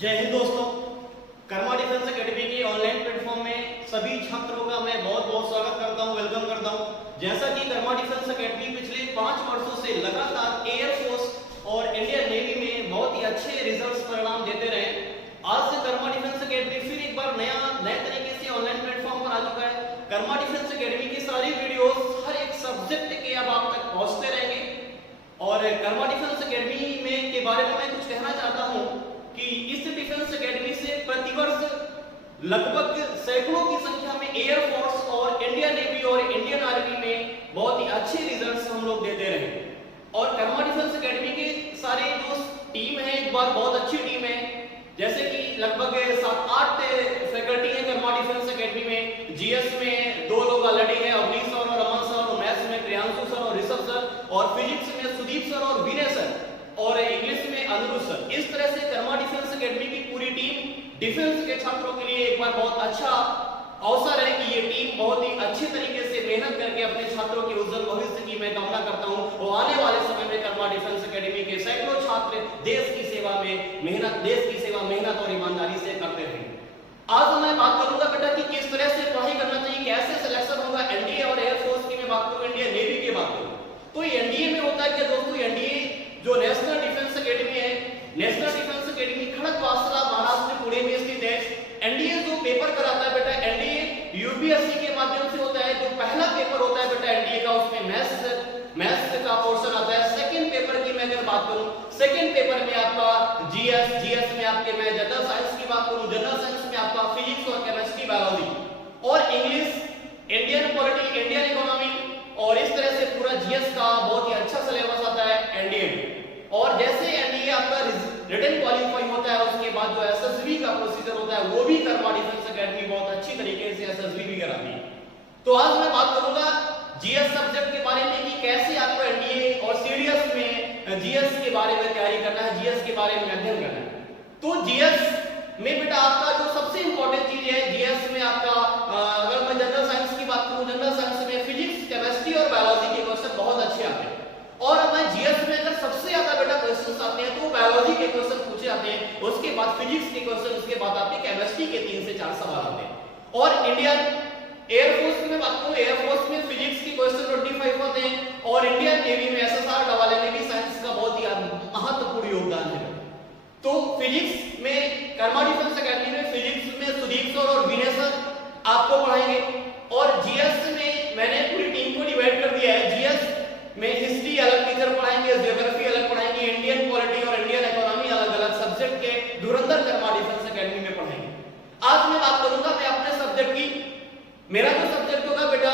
जय हिंद दोस्तों, Karma defence academy के ऑनलाइन प्लेटफॉर्म में सभी छात्रों का मैं बहुत बहुत स्वागत करता हूं, वेलकम करता हूं। जैसा कि कर्मा डिफेंस एकेडमी पिछले 5 वर्षों से लगातार एयरफोर्स और इंडियन नेवी में बहुत ही अच्छे रिजल्ट्स परिणाम देते रहे, आज से कर्मा डिफेंस एकेडमी फिर एक बार नए तरीके से ऑनलाइन प्लेटफॉर्म पर आ चुका है। कर्मा डिफेंस एकेडमी की सारी वीडियोस हर एक सब्जेक्ट के अब आप तक पहुंचते रहेंगे और कर्मा डिफेंस एकेडमी में के बारे में मैं कुछ कहना चाहता हूं कि इस डिफेंस एकेडमी से प्रतिवर्ष लगभग सैकड़ों की संख्या में एयरफोर्स और इंडियन नेवी और इंडियन आर्मी में बहुत ही अच्छे रिजल्ट्स हम लोग देते रहे। और कर्मा डिफेंस एकेडमी के सारे जो टीम है एक बार बहुत अच्छी टीम है, जैसे कि लगभग 7-8 फैकल्टी है कर्मा डिफेंस एकेडमी में। जीएस में 2 लोग ऑलरेडी है, अवनीश सर और अमन सर, और मैथ्स में प्रियांशु सर और ऋषभ सर, और फिजिक्स में सुदीप सर और विनय सर, और इंग्लिश में अनुरुद्ध सर। इस तरह से कर्मा डिफेंस एकेडमी की पूरी टीम डिफेंस के छात्रों के लिए एक बार बहुत अच्छा अवसर है कि ये टीम बहुत ही अच्छे तरीके से मेहनत करके अपने छात्रों के उज्जवल भविष्य की मैं कामना करता हूं। वो आने वाले समय में कर्मा डिफेंस एकेडमी के सैकड़ों छात्र देश की सेवा मेहनत और ईमानदारी से करते रहेंगे। आज मैं बात करूंगा बेटा कि किस तरह से पढ़ाई करना चाहिए, कैसे सिलेक्शन होगा। एनडीए और एयरफोर्स की मैं बात करूं, इंडियन नेवी की बात करूं तो एनडीए में होता है कि दोस्तों एनडीए जो नेशनल डिफेंस एकेडमी है, national defence academy Khadakwasla Maharashtra Pune में स्थित है। एनडीए जो पेपर कराता है बेटा, एनडीए यूपीएससी के माध्यम से होता है। जो पहला पेपर होता है बेटा एनडीए का, उसमें मैथ्स का पोर्शन आता है। सेकंड पेपर की मैं अगर बात करूं, सेकंड पेपर में आपका जीएस में आपके मैं जनरल साइंस की बात करूं, जनरल साइंस में आपका फिजिक्स और केमिस्ट्री, बायोलॉजी और English, Indian polity, Indian economy, और इस तरह से पूरा जीएस का बहुत ही अच्छा सिलेबस आता है एनडीए में। और जैसे एनडीए आपका रिटन क्वालीफाई होता है, उसके बाद जो एसएसबी का प्रोसीजर होता है वो भी कर्मा डिफेंस एकेडमी बहुत अच्छी तरीके से एसएसबी भी कराती है। तो आज मैं बात करूंगा जीएस सब्जेक्ट के बारे में कि कैसे आपको एनडीए और सीडीएस में जीएस के बारे में तैयारी करना है, जीएस के बारे में अध्ययन करना है। तो जीएस में बेटा आपका जो सबसे इंपॉर्टेंट चीज है, जीएस में आपका अगर मैं जनरल साइंस की बात करूं, जनरल साइंस में फिजिक्स, केमिस्ट्री और बायोलॉजी के क्वेश्चन बहुत अच्छे आते हैं। और मैं जीएस में अगर सबसे ज्यादा बेटा क्वेश्चंस आते हैं तो बायोलॉजी के क्वेश्चन पूछे जाते हैं, उसके बाद फिजिक्स के क्वेश्चन, उसके बाद आपके केमिस्ट्री के 3 से 4 सवाल आते हैं। और इंडियन एयरफोर्स की मैं बात करूं, एयरफोर्स में फिजिक्स के क्वेश्चन 25 होते हैं, और इंडियन नेवी में एसएसआर डवाले में भी साइंस का बहुत ही महत्वपूर्ण योगदान है। तो फिजिक्स में कर्मा डिफेंस एकेडमी में फिजिक्स में सुदीप सर और विनय सर आपको पढ़ाएंगे। और जीएस में मैंने पूरी टीम को डिवाइड कर दिया है। जीएस में हिस्ट्री अलग टीचर पढ़ाएंगे, ज्योग्राफी अलग पढ़ाएंगे, इंडियन पॉलिटी और इंडियन इकोनॉमी अलग अलग सब्जेक्ट के धुरंधर कर्मा डिफेंस एकेडमी में पढ़ाएंगे। आज मैं बात करूंगा मैं अपने सब्जेक्ट की। मेरा जो सब्जेक्ट होगा बेटा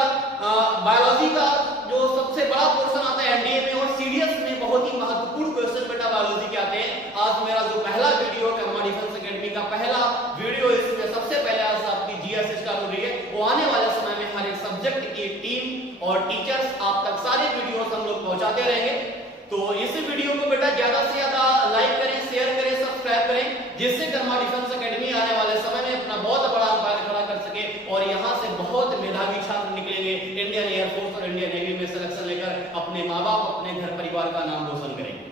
बायोलॉजी का, जो सबसे बड़ा पोर्शन आता है एनडीए में, और सीडीएस में बहुत ही महत्वपूर्ण क्वेश्चन बेटा बायोलॉजी के आते हैं। आज मेरा जो पहला वीडियो कर्मा डिफेंस एकेडमी का पहला वीडियो, इसमें सबसे पहले आज आपकी जीएस स्टार्ट हो रही है। वो आने वाले समय में हर एक सब्जेक्ट की टीम और टीचर्स आप तक सारे वीडियोस हम लोग पहुंचाते रहेंगे। तो इस वीडियो को बेटा ज्यादा से ज्यादा लाइक करें, शेयर करें, सब्सक्राइब करें, जिससे कर्मा डिफेंस एकेडमी आने वाले समय में अपना बहुत बड़ा अंपायर खड़ा कर सके और यहां से बहुत मेधावी छात्र निकलेंगे, इंडियन एयरफोर्स और इंडियन नेवी में सिलेक्शन लेकर अपने माँ बाप, अपने घर परिवार का नाम रोशन करेंगे।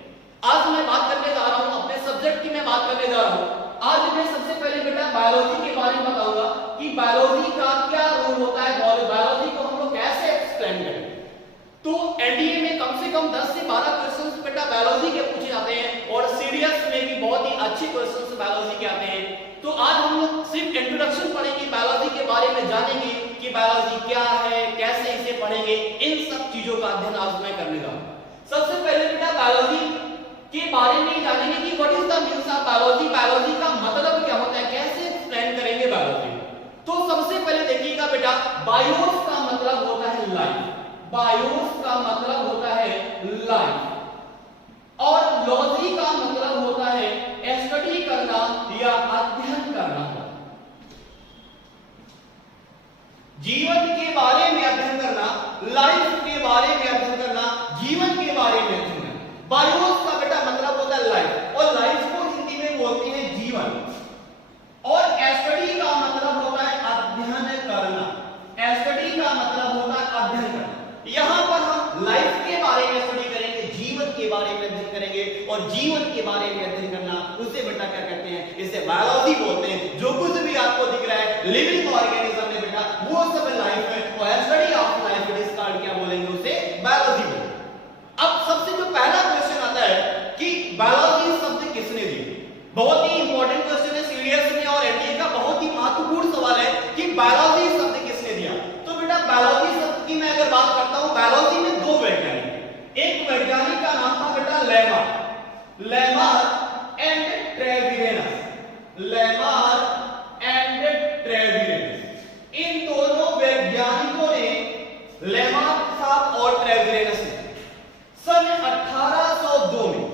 आज मैं बात करने जा रहा हूं अपने सब्जेक्ट की, मैं बात करने जा रहा हूं। आज मैं सबसे पहले बेटा बायोलॉजी के बारे में बताऊंगा कि बायोलॉजी का क्या रोल होता है, बायोलॉजी को हम लोग कैसे एक्सप्लेन करें। तो एनडीए में कम से कम 10 से 12 क्वेश्चंस बेटा बायोलॉजी के पूछे जाते हैं, और सीडीएस में भी बहुत ही अच्छे क्वेश्चंस बायोलॉजी के आते हैं। तो आज हम लोग सिर्फ इंट्रोडक्शन पढ़ेंगे, बायोलॉजी के बारे में जानेंगे कि बायोलॉजी क्या है, कैसे इसे पढ़ेंगे, इन सब चीजों का अध्ययन आज मैं करने जा रहा हूं। सबसे पहले बेटा बायोलॉजी के बारे में जानेंगे कि what is the means of biology, biology का मतलब क्या होता है, कैसे एक्सप्लेन करेंगे बायोलॉजी। तो सबसे पहले देखिएगा बेटा, बायोस का मतलब होता है लाइफ, बायोस का मतलब होता है लाइफ, और लॉजी का मतलब होता है स्टडी करना या अध्ययन करना। जीवन के बारे में अध्ययन करना, लाइफ के बारे में अध्ययन करना, जीवन के बारे में अध्ययन करना। बायोस का बेटा मतलब होता है लाइफ, और लाइफ को हिंदी में बोलते हैं जीवन, और स्टडी का मतलब होता है अध्ययन करना, स्टडी का मतलब होता है अध्ययन करना। यहां पर हम लाइफ के बारे में स्टडी करेंगे, जीवन के बारे में अध्ययन करेंगे और जीवन के बारे में अध्ययन करना, उसे बेटा क्या कहते हैं, इसे बायोलॉजी बोलते हैं। जो कुछ भी आपको दिख रहा है लिविंग ऑर्गेनिज्म में बेटा वो सब लाइफ है, और स्टडी ऑफ लाइफ डिस्कार्ड क्या बोलेंगे, उसे बायोलॉजी बोलेंगे। अब सबसे जो पहला क्वेश्चन आता है कि बायोलॉजी शब्द किसने दिया, बहुत ही इंपॉर्टेंट क्वेश्चन है सीडीएस में और एनडीए का बहुत ही महत्वपूर्ण सवाल है कि बायोलॉजी शब्द किसने दिया। तो बेटा बायोलॉजी शब्द की मैं अगर बात करता हूं, बायोलॉजी में दो वैज्ञानिक, एक वैज्ञानिक का नाम था बेटा लेमार एंड ट्रेविरेनस, लेमार एंड ट्रेविरेनस। इन दोनों वैज्ञानिकों ने, लेमार साहब और ट्रेविरेनस ने सन 1802 में,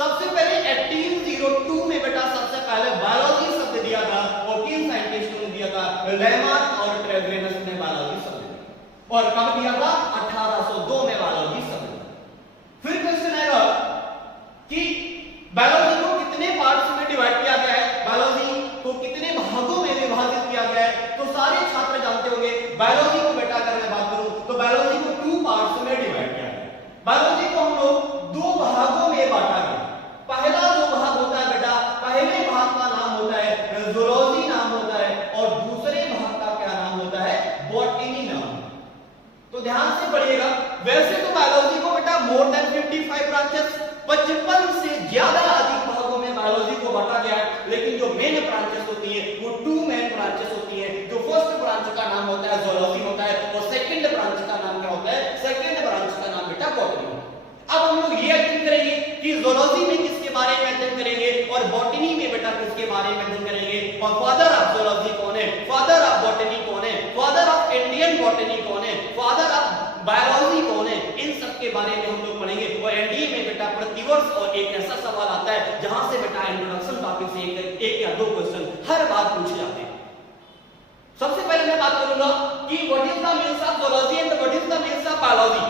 सबसे पहले 1802 में बेटा सबसे पहले बायोलॉजी शब्द दिया था, और किन साइंटिस्टों ने दिया था, लेमार और ट्रेविरेनस ने बायोलॉजी शब्द दिया। और कब दिया था, 1802 में बायोलॉजी शब्द दिया। फिर क्वेश्चन आएगा कि बायोलॉजी को कितने पार्ट्स में डिवाइड किया गया है, बायोलॉजी को कितने भागों में विभाजित किया गया है। तो सारे छात्र जानते होंगे बायोलॉजी को बेटा अगर मैं बात करूं तो बायोलॉजी को 2 पार्ट्स में डिवाइड किया गया है। बायोलॉजी को हम लोग 2 भागों में बांटा गया। पहला जो भाग होता है बेटा, पहले भाग का नाम होता है ज़ूलॉजी नाम होता है, और दूसरे भाग का क्या नाम होता है, बॉटनी नाम। तो ध्यान से पढ़िएगा। वैसे तो बायोलॉजी को बेटा मोर देन 55 ब्रांचेस, 55 से ज्यादा अधिक भागों में बायोलॉजी को बांटा गया है, लेकिन जो मेन ब्रांचेस होती है वो 2 मेन ब्रांचेस होती है। जो फर्स्ट ब्रांच का नाम होता है ज़ूलॉजी होता है, और सेकंड ब्रांच का नाम क्या होता है, सेकंड ब्रांच का नाम बेटा बॉटनी। अब हम लोग ये अध्ययन करेंगे कि ज़ूलॉजी में किसके बारे में अध्ययन करेंगे और बॉटनी में बेटा किसके बारे में अध्ययन करेंगे, और फादर ऑफ ज़ूलॉजी कौन है, फादर ऑफ बॉटनी कौन है, फादर ऑफ इंडियन बॉटनी कौन है, फादर ऑफ बायोलॉजी कौन है, इन सब के बारे में हम लोग पढ़ेंगे। और एनडीए में बेटा प्रतिवर्ष और एक ऐसा सवाल आता है जहां से बेटा इंट्रोडक्शन टॉपिक से एक या 2 क्वेश्चन हर बार पूछे जाते हैं। सबसे पहले मैं बात करूंगा कि what is the means of zoology and what is the means of biology.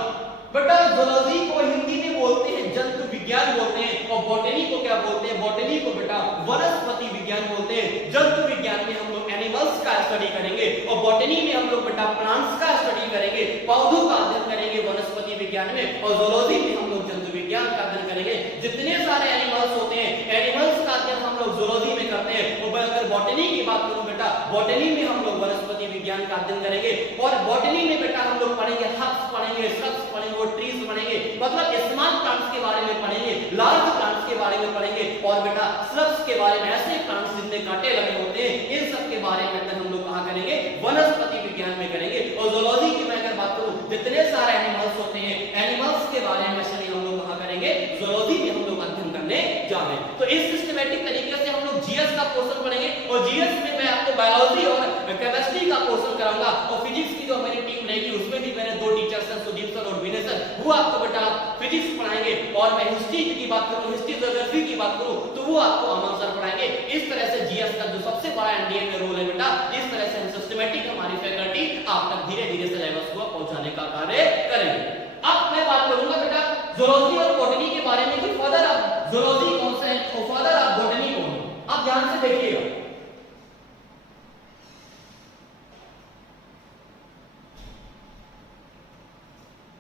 बेटा ज़ूलॉजी को हिंदी में बोलते हैं जंतु विज्ञान बोलते हैं, और बॉटनी को क्या बोलते हैं, बॉटनी को बेटा वनस्पति विज्ञान बोलते हैं। जंतु विज्ञान में हम लोग एनिमल्स का स्टडी करेंगे, और बॉटनी में हम लोग बेटा प्लांट्स का स्टडी करेंगे, पौधों का अध्ययन करेंगे वनस्पति विज्ञान में, और ज़ूलॉजी में हम लोग जंतु विज्ञान का अध्ययन करेंगे। जितने सारे एनिमल्स होते हैं, एनिमल्स का अध्ययन हम लोग ज़ूलॉजी में करते हैं। और अगर बॉटनी की बात करूं बेटा, बॉटनी में हम लोग वनस्पति विज्ञान का अध्ययन करेंगे, और बॉटनी में बेटा हम लोग पढ़ेंगे हर्ब्स पढ़ेंगे, श्रब्स पढ़ेंगे, ट्रीज पढ़ेंगे, मतलब स्मॉल प्लांट्स के बारे में पढ़ेंगे, लार्ज प्लांट्स के बारे में पढ़ेंगे, और बेटा श्रब्स के बारे में, ऐसे प्लांट्स जिनमें कांटे लगे होते हैं, इन सब के बारे में हम लोग कहां करेंगे, वनस्पति विज्ञान में करेंगे। और ज़ूलॉजी की मैं अगर बात करूं, जितने सारे एनिमल्स होते हैं, एनिमल्स के बारे में स्टडी हम लोग कहां करेंगे, ज़ूलॉजी में हम लोग अध्ययन करने जा रहे हैं। तो इस सिस्टमैटिक तरीके से हम लोग जीएस का पोर्शन पढ़ेंगे, और जीएस में मैं आपको बायोलॉजी और केमिस्ट्री का पोर्शन कराऊंगा, और फिजिक्स की जो हमारी टीम रहेगी उसमें भी मेरे 2 टीचर्स हैं, सुदीप सर और विनय सर, वो आपको बेटा फिजिक्स पढ़ाएंगे। और मैं हिस्ट्री की बात करूं, हिस्ट्री ज्योग्राफी की बात करूं, तो वो आपको अमन सर पढ़ाएंगे। इस तरह से जीएस का जो सबसे बड़ा एनडीए में रोल है बेटा, इस तरह से हम सिस्टमैटिक हमारी फैकल्टी आप तक धीरे-धीरे सिलेबस को पहुंचाने का कार्य करेंगे। अब मैं बात करूंगा बेटा ज़ूलॉजी और बॉटनी के बारे में कि फादर ऑफ ज़ूलॉजी कौन सा है और फादर ऑफ बॉटनी कौन है। आप ध्यान से देखिएगा।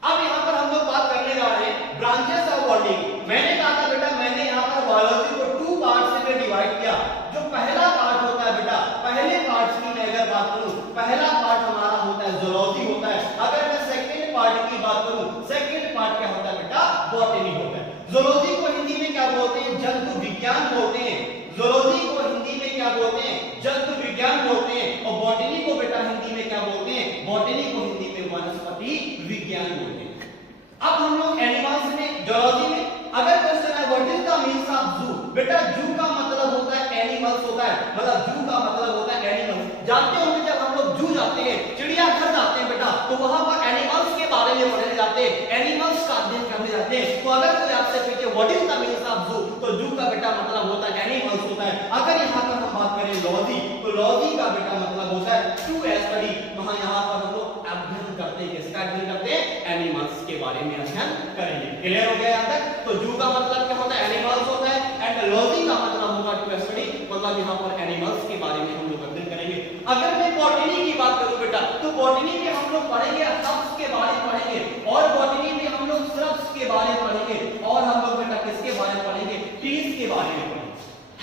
अब यहां पर हम लोग बात करने जा रहे हैं ब्रांचेस ऑफ बॉटनी। मैंने कहा था बेटा, मैंने यहां पर बायोलॉजी को 2 पार्ट्स में डिवाइड किया। जो पहला पार्ट होता है बेटा, पहले पार्ट्स की मैं अगर बात करूं, पहला पार्ट हमारा होता है ज़ूलॉजी होता है। अगर मैं सेकंड पार्ट की बात करूं, सेकंड पार्ट क्या होता है बेटा, बॉटनी होता है। ज़ूलॉजी को हिंदी में क्या बोलते हैं, जंतु विज्ञान बोलते हैं। ज़ूलॉजी को हिंदी में क्या बोलते हैं, जंतु विज्ञान बोलते हैं। और बॉटनी को बेटा हिंदी में क्या बोलते हैं, बॉटनी को हिंदी में वनस्पति विज्ञान बोलते हैं। अब हम लोग एनिमल्स में, ज़ूलॉजी में अगर क्वेश्चन है what is the means of जू, बेटा जू का मतलब होता है एनिमल्स होता है, मतलब जू का मतलब होता है एनिमल्स। जानते होंगे जब हम लोग जू जाते हैं, चिड़ियाघर जाते हैं बेटा, तो वहां पर एनिमल्स के बारे में पढ़ने जाते हैं, एनिमल्स का अध्ययन करने जाते हैं। तो अगर कोई आपसे पूछे what is the means of जू, तो जू का बेटा मतलब होता है एनिमल्स होता है। अगर यहां पर हम बात करें लॉजी, तो लॉजी का बेटा मतलब होता है टू स्टडी। वहां यहां पर हम लोग अध्ययन करते हैं, किसका अध्ययन करते हैं, एनिमल्स के बारे में अध्ययन करेंगे। क्लियर हो गया यहां तक? तो जू का मतलब क्या होता है, एनिमल्स होता है, एंड लॉजी का मतलब होगा टू स्टडी, मतलब यहां पर एनिमल्स के बारे में हम लोग अध्ययन करेंगे। अगर मैं बॉटनी की बात करूं बेटा, तो बॉटनी में हम लोग पढ़ेंगे हर्ब्स के बारे में पढ़ेंगे, और बॉटनी में हम लोग श्रब्स के बारे में पढ़ेंगे, और हम लोग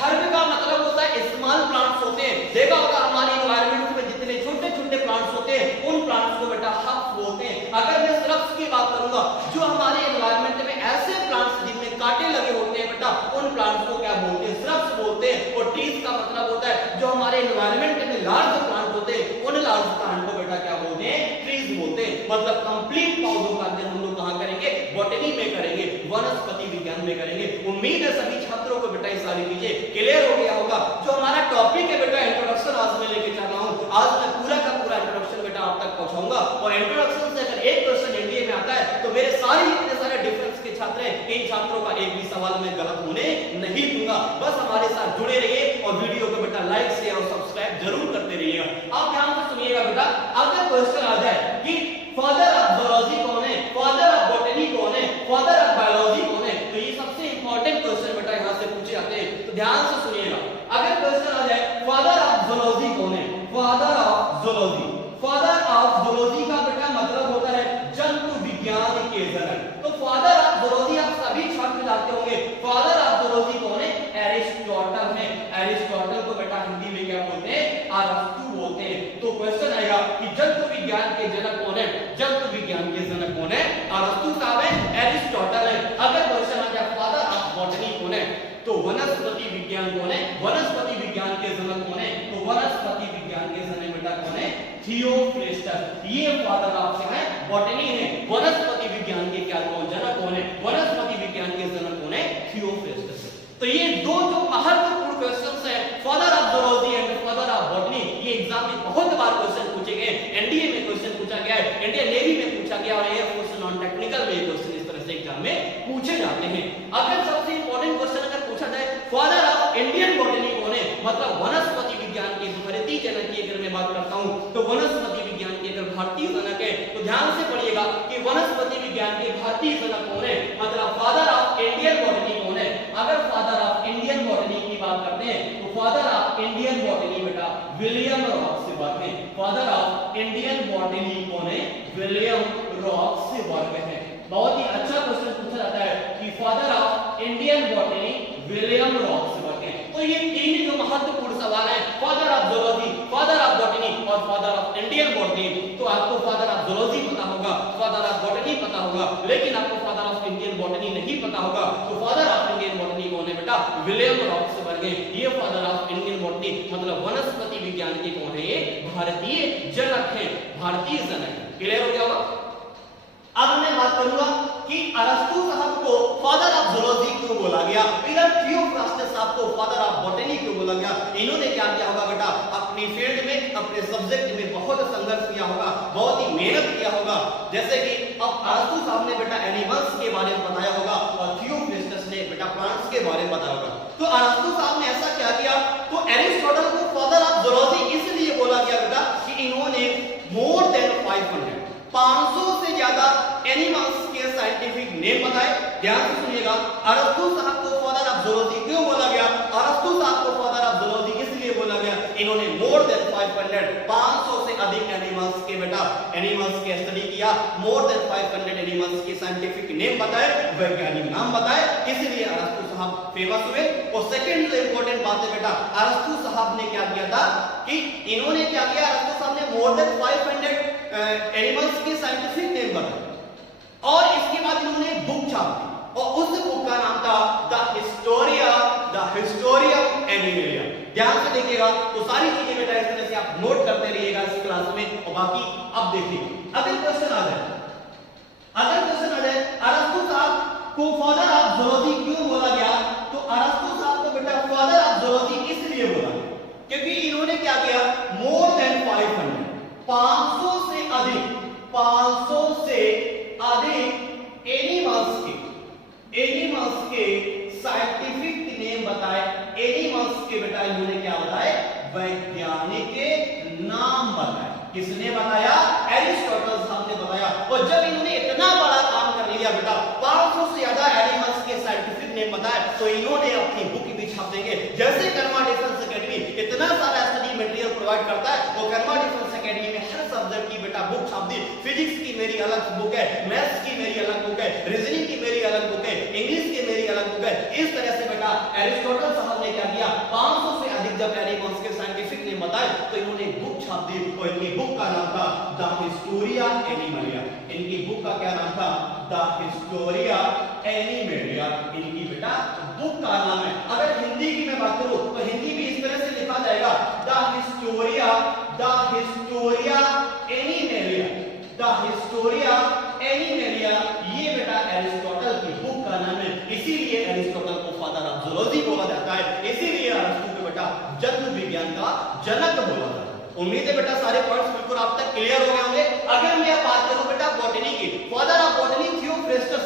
कर्म का मतलब होता है स्मॉल प्लांट्स होते हैं, देखा होगा हमारे एनवायरनमेंट में जितने छोटे छोटे प्लांट्स होते हैं उन प्लांट्स को बेटा हर्ब्स बोलते हैं। अगर मैं श्रब्स की बात करूंगा, जो हमारे एनवायरनमेंट में ऐसे प्लांट्स जिनमें कांटे लगे होते हैं बेटा, उन प्लांट्स को क्या बोलते हैं? श्रब्स बोलते हैं। और ट्रीज का मतलब होता है जो हमारे एनवायरनमेंट में लार्ज प्लांट होते हैं, उन लार्ज प्लांट को बेटा क्या बोलते हैं? ट्रीज बोलते हैं। मतलब कंप्लीट पौधों का अध्ययन हम लोग कहां करेंगे? बॉटनी में करेंगे, वनस्पति विज्ञान में करेंगे। उम्मीद है सभी छात्रों को बेटा ये सारी चीजें क्लियर हो गया होगा। जो हमारा टॉपिक है बेटा इंट्रोडक्शन, आज मैं लेके चल रहा हूं। आज मैं पूरा का पूरा इंट्रोडक्शन बेटा आप तक पहुंचाऊंगा। और इंट्रोडक्शन से अगर एक क्वेश्चन एनडीए में आता है तो मेरे सारे इतने सारे डिफरेंस के छात्र हैं, इन छात्रों का एक भी सवाल मैं गलत होने नहीं दूंगा। बस हमारे साथ जुड़े रहिए और वीडियो को बेटा लाइक शेयर और सब्सक्राइब जरूर करते रहिएगा। आप ध्यान से सुनिएगा बेटा, अगर क्वेश्चन आ जाए कि फादर ऑफ ज़ूलॉजी कौन है, फादर ऑफ बॉटनी कौन है, फादर ऑफ बायोलॉजी कौन है, तो ये सबसे इंपॉर्टेंट क्वेश्चन बेटा यहां से पूछे जाते हैं। तो ध्यान से सुनिएगा, अगर क्वेश्चन आ जाए फादर ऑफ ज़ूलॉजी कौन है, father of zoology, father of zoology का बेटा मतलब होता है जंतु विज्ञान के जनक। तो फादर ऑफ ज़ूलॉजी आप सभी छात्र जानते होंगे, फादर ऑफ ज़ूलॉजी कौन है? एरिस्टोटल है। एरिस्टोटल को बेटा हिंदी में क्या बोलते हैं? अरस्तु बोलते हैं। तो क्वेश्चन आएगा कि जंतु विज्ञान के जनक कौन है? जंतु विज्ञान के जनक कौन है? अरस्तु साहब है, एरिस्टोटल है। अगर क्वेश्चन आ जाए फादर ऑफ बॉटनी कौन है, तो वनस्पति विज्ञान कौन है? वनस्पति विज्ञान के जनक कौन है? तो वनस्पति विज्ञान के जनक बेटा कौन है? थियोफ्रेस्टस। ये फादर ऑफ क्या है? बॉटनी है। वनस्पति विज्ञान के क्या कौन जनक कौन है? वनस्पति विज्ञान के जनक कौन है? थियोफ्रेस्टस। तो ये दो जो महत्वपूर्ण क्वेश्चंस है, father of zoology and father of botany, ये एग्जाम में बहुत बार क्वेश्चन पूछे गए। एनडीए में क्वेश्चन पूछा गया है, इंडियन नेवी में पूछा गया और एयरफोर्स नॉन टेक्निकल में क्वेश्चन इस तरह से एग्जाम में पूछे जाते हैं। अगर सबसे इंपॉर्टेंट क्वेश्चन अगर पूछा जाए फादर ऑफ इंडियन बॉटनी कौन है, मतलब वनस्पति विज्ञान के भारतीय जनक की अगर मैं बात करता हूं, तो वनस्पति विज्ञान के अगर भारतीय जनक है तो ध्यान से पढ़िएगा कि वनस्पति विज्ञान के भारतीय जनक कौन है, मतलब फादर ऑफ इंडियन बॉटनी कौन है। अगर फादर ऑफ इंडियन बॉटनी की बात करते हैं तो फादर ऑफ इंडियन बॉटनी बेटा विलियम रॉक्सबर्ग है। फादर ऑफ इंडियन बॉटनी कौन है? विलियम रॉक्सबर्ग है। बहुत ही अच्छा क्वेश्चन पूछा जाता है कि father of Indian botany William Roxburgh है। तो ये तीन जो महत्वपूर्ण सवाल है, father of zoology, father of botany और फादर ऑफ इंडियन बॉटनी, तो आपको फादर ऑफ ज़ूलॉजी पता होगा, फादर ऑफ बॉटनी पता होगा, लेकिन आपको फादर ऑफ इंडियन बॉटनी नहीं पता होगा। तो फादर ऑफ इंडियन बॉटनी कौन है बेटा? विलियम रॉक्सबर्ग है। ये फादर ऑफ इंडियन बॉटनी मतलब वनस्पति विज्ञान के कौन है? ये भारतीय जनक है, भारतीय जनक। क्लियर हो गया होगा। अब मैं बात करूंगा कि अरस्तु साहब को फादर ऑफ ज़ूलॉजी क्यों बोला गया, इधर थियोफ्रास्टस साहब को फादर ऑफ बॉटनी क्यों बोला गया। इन्होंने क्या किया होगा बेटा? अपनी फील्ड में, अपने सब्जेक्ट में बहुत संघर्ष किया होगा, बहुत ही मेहनत किया होगा। जैसे कि अब अरस्तु साहब ने बेटा एनिमल्स के बारे में बताया होगा और थियोफ्रास्टस ने बेटा प्लांट्स के बारे में बताया होगा। तो अरस्तु साहब ने ऐसा क्या किया, तो एरिस्टोटल को फादर ऑफ ज़ूलॉजी इसलिए बोला गया बेटा कि इन्होंने मोर देन 500 से ज्यादा एनिमल्स के साइंटिफिक नेम बताए। ध्यान से सुनिएगा, अरस्तु साहब को फादर ऑफ ज़ूलॉजी क्यों बोला गया? अरस्तु साहब को फादर ऑफ ज़ूलॉजी इसलिए बोला गया, इन्होंने मोर देन 500 से अधिक एनिमल्स के बेटा एनिमल्स के स्टडी किया, मोर देन 500 एनिमल्स के साइंटिफिक नेम बताए, वैज्ञानिक नाम बताए, इसलिए अरस्तु साहब फेमस हुए। और सेकंड जो इंपॉर्टेंट बात है बेटा, अरस्तु साहब ने क्या किया था कि इन्होंने क्या किया, अरस्तु साहब ने मोर देन 500 एनिमल्स के साइंटिफिक नेम बताए और इसके बाद इन्होंने बुक छापी और उस बुक का नाम था द हिस्टोरियम एनिमलिया। ध्यान से देखिएगा, तो सारी चीजें बेटा इस तरह से आप नोट करते रहिएगा इस क्लास में। और बाकी अब देखिए, अगर क्वेश्चन आ जाए अरस्तु साहब को फादर ऑफ ज़ूलॉजी क्यों बोला गया, तो अरस्तु साहब को बेटा फादर ऑफ ज़ूलॉजी इसलिए बोला क्योंकि इन्होंने क्या किया, मोर देन 500 से अधिक एनिमल्स के साइंटिफिक नेम बताए। एनिमल्स के बेटा इन्होंने क्या बताए, वैज्ञानिक नाम बताए। किसने बताया? एरिस्टोटल साहब ने बताया। और जब इन्होंने इतना बड़ा काम कर लिया बेटा, 500 से ज्यादा एनिमल्स के साइंटिफिक नेम बताए, तो इन्होंने अपनी बुक भी छाप देंगे। जैसे कर्मा डिफेंस एकेडमी इतना सारा स्टडी मटेरियल प्रोवाइड करता है। वो कर्मा डिफेंस एकेडमी में हर सब्जेक्ट की बेटा बुक छाप दी। फिजिक्स की मेरी अलग बुक है, मैथ्स की मेरी अलग बुक है, रीजनिंग की मेरी अलग बुक है, इंग्लिश की मेरी अलग बुक है। इस तरह से बेटा एरिस्टोटल साहब ने क्या किया, 500 से अधिक जब एनिमल्स के साइंटिफिक नेम बताए तो इन्होंने बुक छाप दी और इनकी बुक का नाम था द हिस्टोरिया एनिमलिया। इनकी बुक का क्या नाम था, द हिस्टोरिया एनिमलिया इनकी बेटा बुक का नाम है। अगर हिंदी की मैं बात करूं तो हिंदी भी इस तरह से लिखा जाएगा the Historia Animalia, the Historia Animalia. ये बेटा एरिस्टोटल की बुक का नाम है, इसीलिए एरिस्टोटल को फादर ऑफ जूलॉजी बोला जाता है, इसीलिए अरस्तु को बेटा जन्म विज्ञान का जनक बोला जाता है। उम्मीद है बेटा सारे पॉइंट्स बिल्कुल आप तक क्लियर हो गए होंगे। अगर मैं बात करूं बेटा बॉटनी की, फादर ऑफ बॉटनी थियोफ्रेस्टस।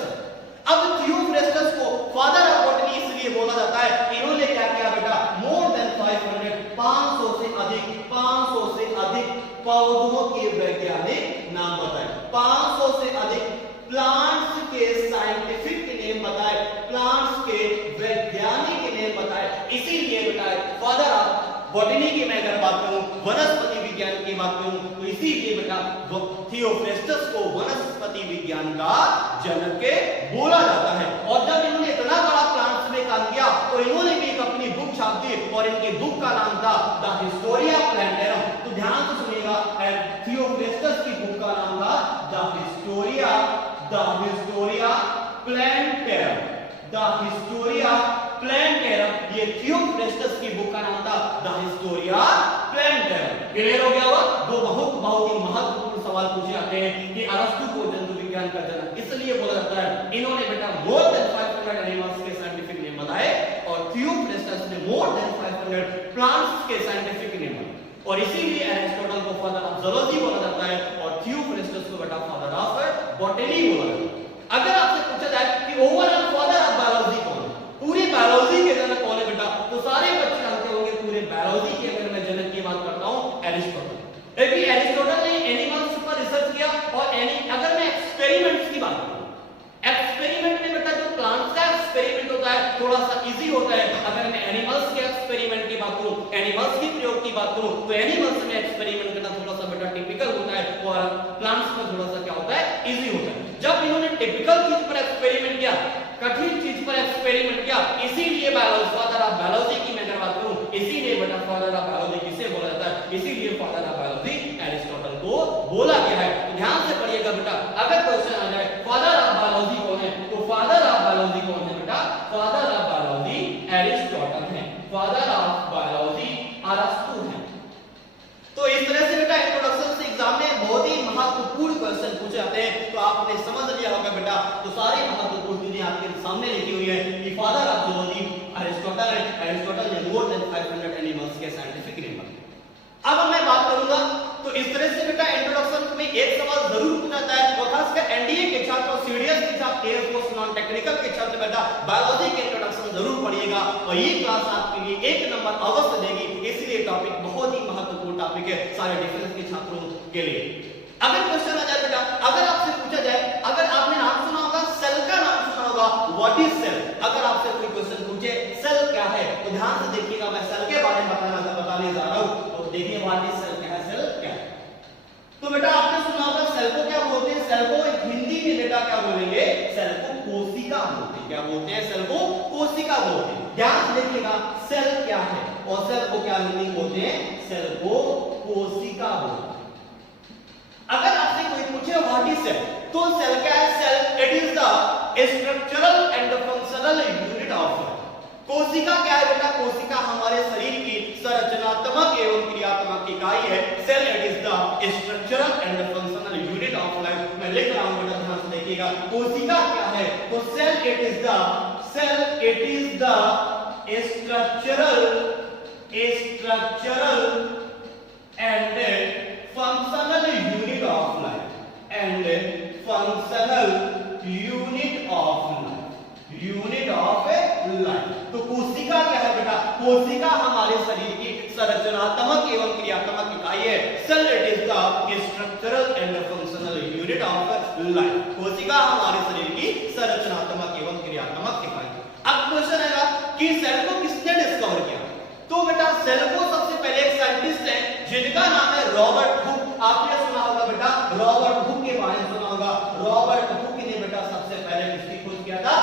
अब थियोफ्रेस्टस को फादर ऑफ बॉटनी इसलिए बोला जाता है, इन्होंने क्या किया बेटा, मोर देन 500 से अधिक पौधों के वैज्ञानिक नाम बताए, 500 से अधिक प्लांट्स के साइंटिफिक नेम बताए, प्लांट्स के वैज्ञानिक नेम बताए। इसीलिए बेटा फादर ऑफ बॉटनी की मैं अगर बात करूं, वनस्पति विज्ञान की बात करूं, तो इसीलिए बेटा थियोफ्रेस्टस को वनस्पति विज्ञान का जनक के बोला जाता है। और जब इन्होंने इतना बड़ा प्लांट्स में काम किया तो इन्होंने भी एक अपनी बुक छाप दी और इनकी बुक का नाम था द हिस्टोरिया प्लांटेरम। तो ध्यान से सुनिएगा, थियोफ्रेस्टस की बुक का नाम था the Historia plantarum, the Historia plantarum. ये थियोफ्रेस्टस की बुक का नाम था द हिस्टोरिया प्लांटेरम। क्लियर हो गया? दो बहुत ही महत्वपूर्ण सवाल पूछे जाते हैं कि अरस्तु को जंतु विज्ञान का जनक इसलिए बोला जाता है, इन्होंने बेटा मोर देन 500 एनिमल्स के साइंटिफिक नेम बताए और थियोफ्रेस्टस ने मोर देन 500 प्लांट्स के साइंटिफिक नेम बताए। और इसीलिए एरिस्टोटल को फादर ऑफ जूलॉजी बोला जाता है और थियोफ्रेस्टस को बेटा फादर ऑफ बॉटनी बोला जाता है। अगर आपसे पूछा जाए कि ओवरऑल फादर ऑफ बायोलॉजी कौन है, पूरी बायोलॉजी के जनक कौन है बेटा, तो सारे बच्चे जानते होंगे पूरे बायोलॉजी के अगर मैं जनक की बात करता हूं एरिस्टोटल। क्योंकि एरिस्टोटल ने एनिमल्स पर रिसर्च किया और अगर मैं एक्सपेरिमेंट्स की बात करूं, एक्सपेरिमेंट में बेटा जो प्लांट्स का एक्सपेरिमेंट होता है थोड़ा सा इजी होता है। अगर मैं एनिमल्स के एक्सपेरिमेंट की बात करूं, एनिमल्स की प्रयोग की बात करूं, तो एनिमल्स में एक्सपेरिमेंट करना थोड़ा सा बेटा टिपिकल होता है और प्लांट्स में थोड़ा सा क्या होता है, इजी होता है। जब इन्होंने टिपिकल चीज पर एक्सपेरिमेंट किया, कठिन चीज पर एक्सपेरिमेंट किया, इसीलिए बायोलॉजी फादर ऑफ बायोलॉजी की मैं बात करूं, इसीलिए बेटा फादर ऑफ बायोलॉजी किसे बोला जाता है, इसीलिए फादर ऑफ बायोलॉजी एरिस्टोटल को बोला गया है। तो ध्यान से पढ़िएगा बेटा, अगर क्वेश्चन आ जाए फादर ऑफ बायोलॉजी कौन है, तो फादर ऑफ बायोलॉजी कौन है बेटा, फादर ऑफ बायोलॉजी एरिस्टोटल है, फादर ऑफ बायोलॉजी अरस्तु है। तो इस तरह से बेटा इंट्रोडक्शन से एग्जाम में बहुत ही महत्वपूर्ण क्वेश्चन पूछे जाते हैं। तो आपने समझ लिया होगा बेटा, तो सारी महत्वपूर्ण चीजें आपके सामने लिखी हुई है कि फादर ऑफ जूलॉजी अरिस्टोटल है, अरिस्टोटल ने मोर देन 500 एनिमल्स के साइंटिफिक नेम बताए। अब मैं बात करूंगा तो इस तरह से बेटा इंट्रोडक्शन में एक सवाल जरूर पूछा जाता है, और खासकर एनडीए के छात्र और सीडीएस के छात्र, एयरफोर्स नॉन टेक्निकल के छात्र बेटा बायोलॉजी के इंट्रोडक्शन जरूर पढ़िएगा और ये क्लास आपके लिए 1 नंबर अवश्य देगी। इसलिए टॉपिक बहुत ही महत्वपूर्ण टॉपिक है सारे डिफेंस के छात्रों के लिए। अगर क्वेश्चन आ जाए बेटा, अगर आपसे पूछा जाए, अगर आपने नाम सुना होगा सेल का नाम सुना होगा, व्हाट इज सेल, अगर आपसे कोई क्वेश्चन पूछे सेल क्या है, तो ध्यान से देखिएगा, मैं सेल के बारे में बताने जा रहा हूं। तो देखिए व्हाट इज सेल, क्या है सेल, क्या है। तो बेटा आपने सुना होगा सेल को क्या बोलते हैं, सेल को हिंदी में बेटा क्या बोलेंगे, सेल को कोशिका बोलते हैं। क्या बोलते हैं, सेल को कोशिका बोलते हैं। ध्यान से देखिएगा सेल क्या है और सेल को क्या हिंदी में बोलते हैं, सेल को कोशिका बोलते हैं। अगर आपसे कोई पूछे व्हाट इज सेल, तो सेल क्या है, cell it is the structural and functional unit of life. कोशिका क्या है बेटा, कोशिका हमारे शरीर की संरचनात्मक एवं क्रियात्मक इकाई है। Cell it is the structural and functional unit of life. मैं लिख रहा हूं बेटा, ध्यान से देखिएगा, कोशिका क्या है, तो cell it is the structural and functional unit of life, and functional unit of life. तो कोशिका क्या है बेटा, कोशिका हमारे शरीर की संरचनात्मक एवं क्रियात्मक इकाई है। Cell it is the structural and functional unit of life. कोशिका हमारे शरीर की संरचनात्मक एवं क्रियात्मक इकाई। अब क्वेश्चन आएगा कि सेल को किसने डिस्कवर किया, तो बेटा सेल को जिनका नाम है रॉबर्ट हुक। आपने सुना होगा बेटा, रॉबर्ट हुक के बारे में सुना होगा। रॉबर्ट हुक ने बेटा सबसे पहले किसकी खोज किया था?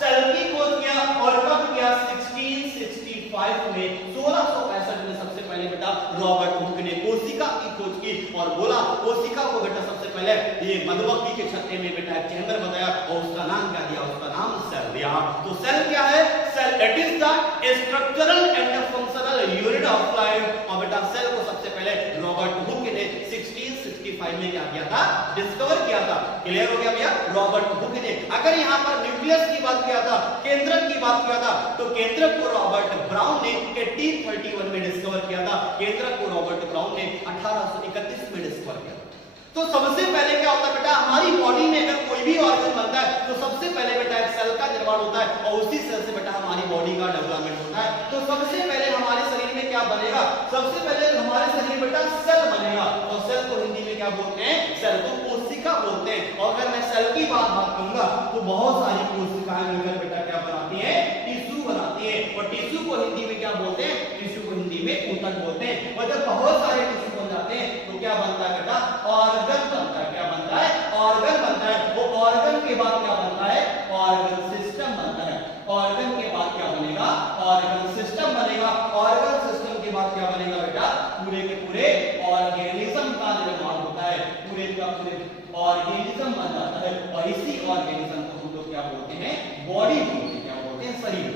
सेल की खोज किया। और कब किया? 1665 में, 1665 में सबसे पहले बेटा रॉबर्ट हुक ने कोशिका की खोज की और बोला कोशिका को बेटा सबसे पहले ये मधुमक्खी के छत्ते में बेटा एक चैम्बर बताया और उसका नाम क्या दिया? उसका नाम सेल दिया। तो सेल क्या है? Cell it is the structural and functional unit of life. और बेटा सेल को सबसे पहले रॉबर्ट हुक ने 1665 में क्या किया था? डिस्कवर किया था। क्लियर हो गया भैया? रॉबर्ट हुक ने। अगर यहाँ पर न्यूक्लियस की बात किया था, केंद्रक की बात किया था, तो केंद्रक को रॉबर्ट ब्राउन ने 1831 में डिस्कवर किया था। केंद्रक को रॉबर्ट ब्राउन ने 1831 में डिस्कवर किया। तो सबसे पहले क्या होता है बेटा? हमारी बॉडी में अगर कोई भी ऑर्गन बनता है तो सबसे पहले बेटा एक सेल का निर्माण होता है और उसी सेल से बेटा हमारी बॉडी का डेवलपमेंट होता है। तो सबसे पहले हमारे शरीर में क्या बनेगा? सबसे पहले हमारे शरीर में बेटा सेल बनेगा और सेल को हिंदी में क्या बोलते हैं? सेल को कोशिका बोलते हैं। और अगर मैं सेल की बात करूंगा तो बहुत सारी कोशिकाएं मिलकर बेटा क्या बनाती है? टिश्यू बनाती है। और टिश्यू को हिंदी में क्या बोलते हैं? टिश्यू को हिंदी में ऊतक बोलते हैं। और जब बहुत सारे टिश्यू बन जाते हैं तो क्या बनता है बेटा? ऑर्गन बनता है। क्या बनता है? ऑर्गन बनता है। वो ऑर्गन के बाद क्या बनता है? ऑर्गन सिस्टम बनता है। ऑर्गन के बाद क्या बनेगा? ऑर्गन सिस्टम बनेगा। ऑर्गन सिस्टम के बाद क्या बनेगा बेटा? पूरे के पूरे ऑर्गेनिज्म का निर्माण होता है। पूरे का पूरे ऑर्गेनिज्म बन जाता है और इसी ऑर्गेनिज्म को हम लोग क्या बोलते हैं? बॉडी बोलते हैं। क्या बोलते हैं? शरीर।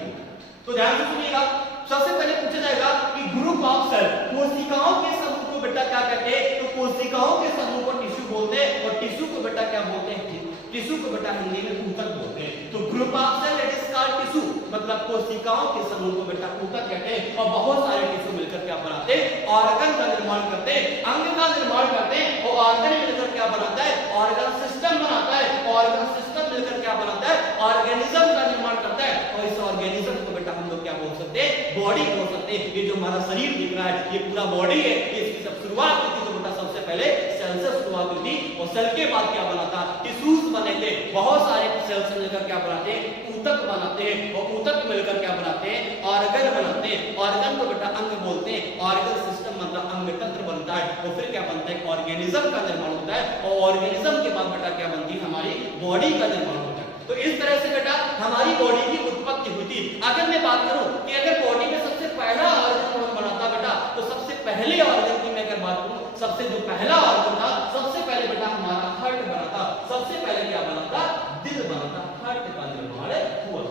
तो ध्यान से सुनिएगा। सबसे पहले पूछा जाएगा कि ग्रुप ऑफ सेल, कोशिकाओं के समूह को बेटा क्या कहते हैं? तो कोशिकाओं के समूह को टिश्यू बोलते हैं और टिश्यू को बेटा क्या बोलते हैं? टिश्यू को बेटा हिंदी में ऊतक बोलते हैं। तो group of cell it is called tissue, मतलब कोशिकाओं के समूह को बेटा ऊतक कहते हैं। और बहुत सारे टिश्यू मिलकर क्या बनाते हैं? ऑर्गन का निर्माण करते हैं, अंग का निर्माण करते हैं। और ऑर्गन मिलकर क्या बनाता है? ऑर्गन सिस्टम बनाता है। ऑर्गन सिस्टम मिलकर क्या बनाता है? ऑर्गेनिज्म का निर्माण करता है। और इस ऑर्गेनिज्म को बेटा हम लोग क्या बोल सकते हैं? बॉडी बोल सकते हैं। ये जो हमारा शरीर दिख रहा है ये पूरा बॉडी है। इसकी सब शुरुआत हुई थी तो बेटा सबसे पहले सेल से शुरुआत हुई थी और सेल के बाद क्या बना था? टिश्यूज बने थे। बहुत सारे सेल्स मिलकर क्या बनाते हैं? ऊतक बनाते हैं। और ऊतक मिलकर क्या बनाते हैं? ऑर्गन बनाते हैं। ऑर्गन को बेटा अंग बोलते हैं। ऑर्गन सिस्टम मतलब अंग तंत्र बनता है और फिर क्या बनता है? ऑर्गेनिज्म का निर्माण होता है और ऑर्गेनिज्म के बाद बेटा क्या बनती है? हमारी बॉडी का निर्माण होता है। तो इस तरह से बेटा हमारी बॉडी की उत्पत्ति हुई थी। अगर मैं बात करूं कि अगर बॉडी में सबसे पहला ऑर्गन कौन बना था बेटा, तो सबसे पहले ऑर्गन की मैं अगर बात करूं, सबसे जो पहला ऑर्गन था सबसे पहले बेटा हमारा हार्ट बना था। सबसे पहले क्या बना था? दिल बना था। हार्ट का निर्माण हुआ।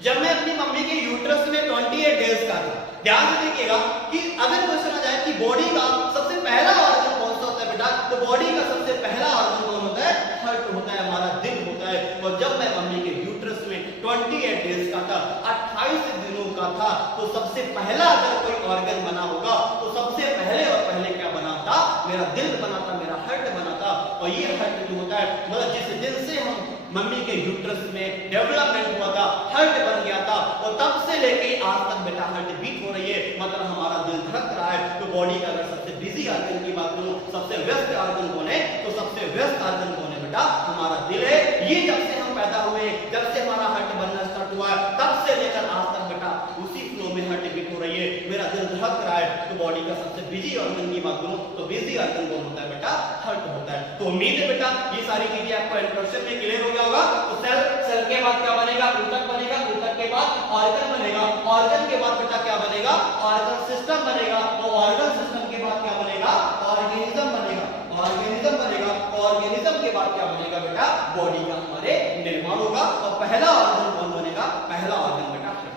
जब मैं अपनी मम्मी के यूट्रस में 28 डेज का था, ध्यान से देखिएगा कि अगर क्वेश्चन आ जाए कि बॉडी का सबसे पहला ऑर्गन कौन सा होता है बेटा, तो बॉडी का सबसे पहला ऑर्गन कौन होता है? हार्ट होता है, हमारा दिल होता है। और जब मैं मम्मी के यूट्रस में 28 डेज का था, 28 दिनों का था, तो सबसे पहला अगर कोई ऑर्गन बना होगा तो सबसे पहले और पहले क्या बना था? मेरा दिल बना था, मेरा हार्ट बना था। और ये हार्ट जो होता है मतलब जिस दिन से हम मम्मी के यूट्रस में डेवलपमेंट हुआ था, हार्ट बन गया था और तब से लेके आज तक बेटा हार्ट बीट हो रही है, मतलब हमारा दिल धड़क रहा है। तो बॉडी का अगर सबसे बिजी ऑर्गन की बात करूं, सबसे व्यस्त ऑर्गन कौन है? तो सबसे व्यस्त ऑर्गन कौन है बेटा? हमारा दिल है। ये जब से हम पैदा हुए, जब से हमारा हार्ट बनना स्टार्ट हुआ है, तब से लेकर आज तक बेटा उसी फ्लो में हार्ट बीट हो रही है, मेरा दिल धड़क रहा है। तो बॉडी का सबसे बिजी ऑर्गन की बात करूं तो बिजी ऑर्गन कौन होता है बेटा? हार्ट होता है। तो उम्मीद है बेटा ये सारी चीजें आपको इंट्रोडक्शन में क्लियर हो गया होगा। तो सेल के बाद क्या बनेगा? ऊतक बनेगा। ऊतक के बाद ऑर्गन बनेगा। ऑर्गन के बाद बेटा क्या बनेगा? ऑर्गन सिस्टम बनेगा। और ऑर्गन सिस्टम के बाद क्या बनेगा? ऑर्गेनिज्म बनेगा। ऑर्गेनिज्म बनेगा। ऑर्गेनिज्म के बाद क्या बनेगा बेटा? बॉडी का हमारे निर्माण होगा। और पहला ऑर्गन कौन बनेगा? पहला ऑर्गन बेटा हार्ट।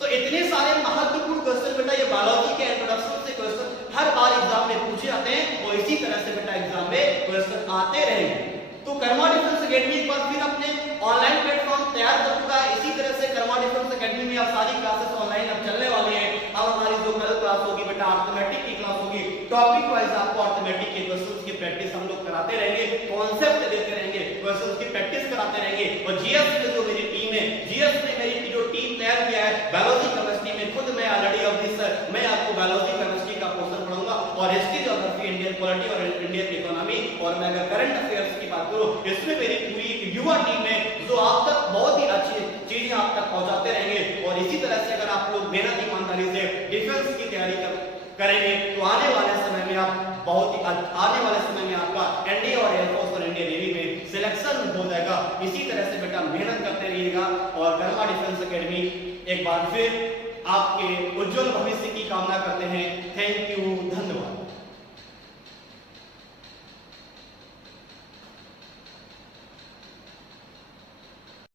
तो इतने सारे महत्वपूर्ण क्वेश्चन बेटा ये बायोलॉजी के इंट्रोडक्शन से क्वेश्चन हर बार एग्जाम में पूछे जाते हैं और इसी तरह से बेटा एग्जाम में क्वेश्चन आते रहेंगे। तो कर्मा डिफेंस एकेडमी पर फिर अपने ऑनलाइन प्लेटफॉर्म तैयार कर चुका है। इसी तरह से कर्मा डिफेंस एकेडमी में अब सारी क्लासेस ऑनलाइन अब चलने वाली है। अब हमारी जो कल क्लास होगी बेटा अर्थमेटिक की क्लास होगी। टॉपिक वाइज आपको अर्थमेटिक के क्वेश्चंस की प्रैक्टिस हम लोग कराते रहेंगे, कॉन्सेप्ट देते रहेंगे, क्वेश्चंस की प्रैक्टिस कराते रहेंगे। और जीएस में जो मेरी टीम है, जीएस में मेरी जो टीम तैयार किया है बायोलॉजी केमिस्ट्री में, खुद मैं ऑलरेडी अब मैं आपको बायोलॉजी केमिस्ट्री का पोर्शन पढ़ाऊंगा और हिस्ट्री ज्योग्राफी, इंडियन पॉलिटी और इंडियन इकोनॉमी। और मैं अगर करंट अफेयर्स की बात करूं, इसमें मेरी पूरी युवा टीम है जो आप तक बहुत ही अच्छी चीजें आप तक पहुंचाते रहेंगे। और इसी तरह से अगर आप लोग मेहनत ईमानदारी से डिफेंस की तैयारी करेंगे तो आने रहिएगा और कर्मा डिफेंस एकेडमी एक बार फिर आपके उज्जवल भविष्य की कामना करते हैं। Thank you.